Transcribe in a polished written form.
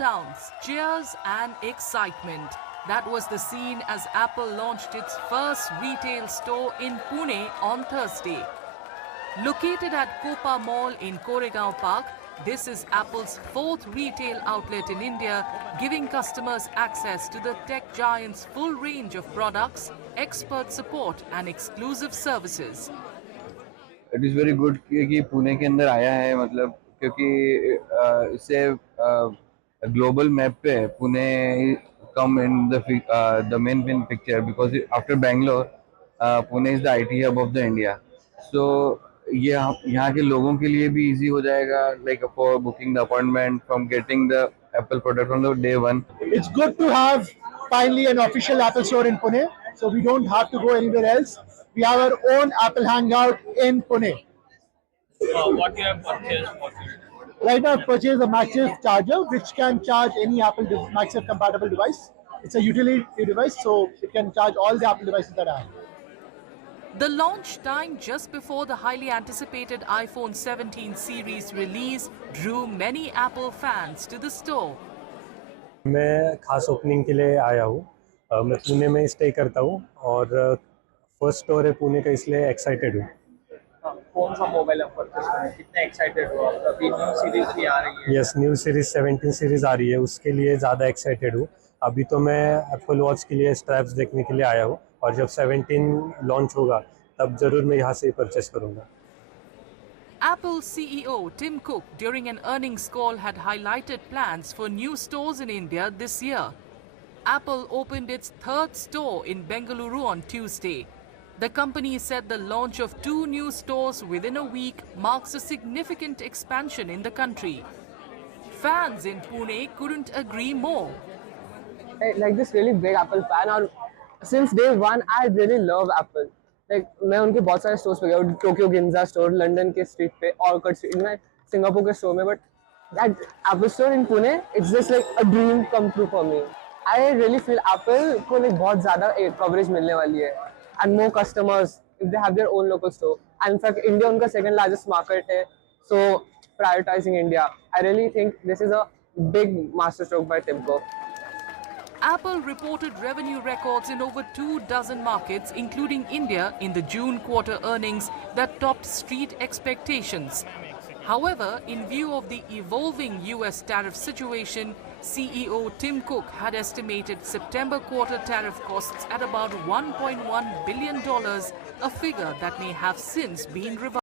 countdowns, cheers and excitement. That was the scene as Apple launched its first retail store in Pune on Thursday. Located at Copa Mall in Koregaon Park, this is Apple's fourth retail outlet in India, giving customers access to the tech giant's full range of products, expert support and exclusive services. It is very good कि पुणे के अंदर आया है, मतलब क्योंकि इससे global map पे Pune come in the main picture because after Bangalore Pune is the IT hub of the India. So ये यहाँ के लोगों के लिए भी इजी हो जाएगा, like for booking the appointment, from getting the Apple product from the day one. It's good to have finally an official Apple store in Pune, so we don't have to go anywhere else. We have our own Apple Hangout in Pune. What you have purchased? Right now, I've purchased a MagSafe charger, which can charge any Apple MagSafe compatible device. It's a utility device, so it can charge all the Apple devices that I have. The launch time just before the highly anticipated iPhone 17 series release drew many Apple fans to the store. मैं खास opening के लिए आया हूँ. मैं पुणे में stay करता हूँ और फर्स्ट स्टोर है पुणे का, इसलिए एक्साइटेड हूँ. कौन सा मोबाइल आप परचेस करें, कितने एक्साइटेड हो आप? अभी न्यू सीरीज भी आ रही है. यस, न्यू सीरीज 17 सीरीज आ रही है, उसके लिए ज़्यादा एक्साइटेड हूँ. अभी तो मैं एप्पल वॉच के लिए स्ट्रैप्स देखने के लिए आया हूँ और जब 17 लॉन्च होगा तब ज़रूर मैं यहाँ से ही परचेस करूँगा. Apple CEO Tim Cook during an earnings call had highlighted plans for new stores in India this year. Apple opened its third store in Bengaluru on Tuesday. The company said the launch of 2 new stores within a week marks a significant expansion in the country. Fans in Pune couldn't agree more. Like this really big Apple fan, और since day one I really love Apple. Like मैं उनके बहुत सारे stores पे गया, Tokyo Ginza store, London के street पे, Orchid street में, सिंगापुर के स्टोर में, but that Apple store in Pune, it's just like a dream come true for me. I really feel Apple को लाइक बहुत ज़्यादा कवरेज मिलने वाली है and more customers if they have their own local store. And in fact India उनका second largest market है, so prioritising India, I really think this is a big master stroke by Tim Cook. Apple reported revenue records in over 24 markets, including India, in the June quarter earnings that topped street expectations. However, in view of the evolving US tariff situation, CEO Tim Cook had estimated September quarter tariff costs at about $1.1 billion, a figure that may have since been revised.